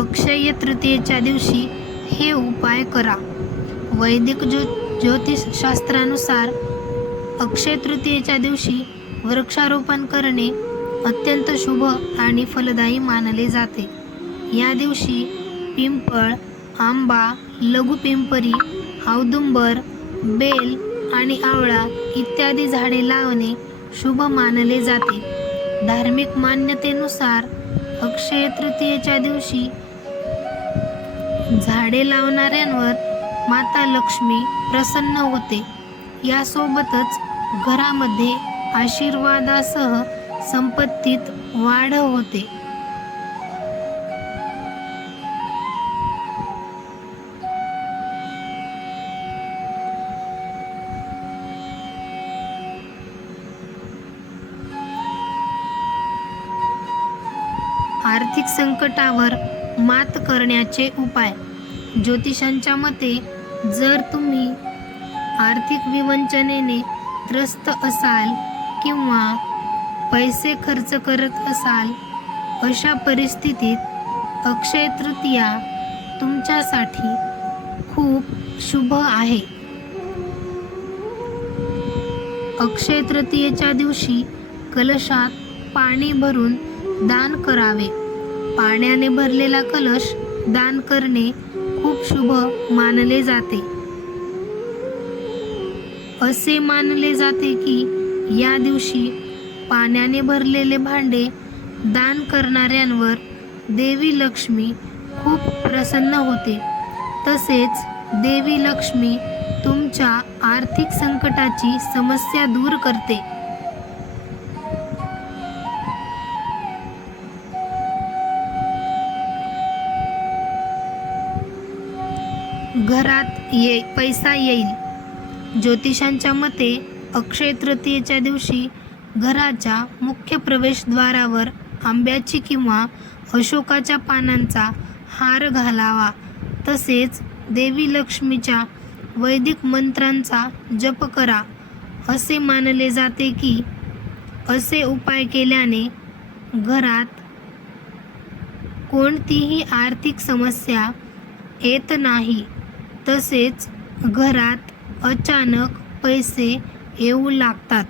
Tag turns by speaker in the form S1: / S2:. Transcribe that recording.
S1: अक्षय तृतीयेच्या दिवशी हे उपाय करा. वैदिक ज्यो ज्योतिषशास्त्रानुसार अक्षय तृतीयेच्या दिवशी वृक्षारोपण करणे अत्यंत शुभ आणि फलदायी मानले जाते. या दिवशी पिंपळ आंबा लघुपिंपरी औदुंबर बेल आणि आवळा इत्यादी झाडे लावणे शुभ मानले जाते. धार्मिक मान्यतेनुसार अक्षय तृतीयेच्या दिवशी झाडे लावणाऱ्यांवर माता लक्ष्मी प्रसन्न होते. यासोबतच घरामध्ये आशीर्वादासह संपत्तीत वाढ होते. आर्थिक संकटावर मात करण्याचे उपाय. ज्योतिषांच्या मते जर तुम्ही आर्थिक विवंचनेने त्रस्त असाल किंवा पैसे खर्च करत असाल अशा परिस्थितीत अक्षय तृतीया तुमच्यासाठी खूप शुभ आहे. अक्षय तृतीयेच्या दिवशी कलशात पाणी भरून दान करावे. पाण्याने भरलेला कलश दान करणे खूप शुभ मानले जाते. असे मानले जाते की या दिवशी पाण्याने भरलेले भांडे दान करणाऱ्यांवर देवी लक्ष्मी खूप प्रसन्न होते. तसेच देवी लक्ष्मी तुमच्या आर्थिक संकटाची समस्या दूर करते. घरात ये पैसा येईल. ज्योतिषांच्या मते अक्षय तृतीयेच्या दिवशी घराच्या मुख्य प्रवेशद्वारावर आंब्याची किंवा अशोकाच्या पानांचा हार घालावा. तसेच देवी लक्ष्मीच्या वैदिक मंत्रांचा जप करा. असे मानले जाते की असे उपाय केल्याने घरात कोणतीही आर्थिक समस्या येत नाही. तसेच घरात अचानक पैसे येऊ लागतात.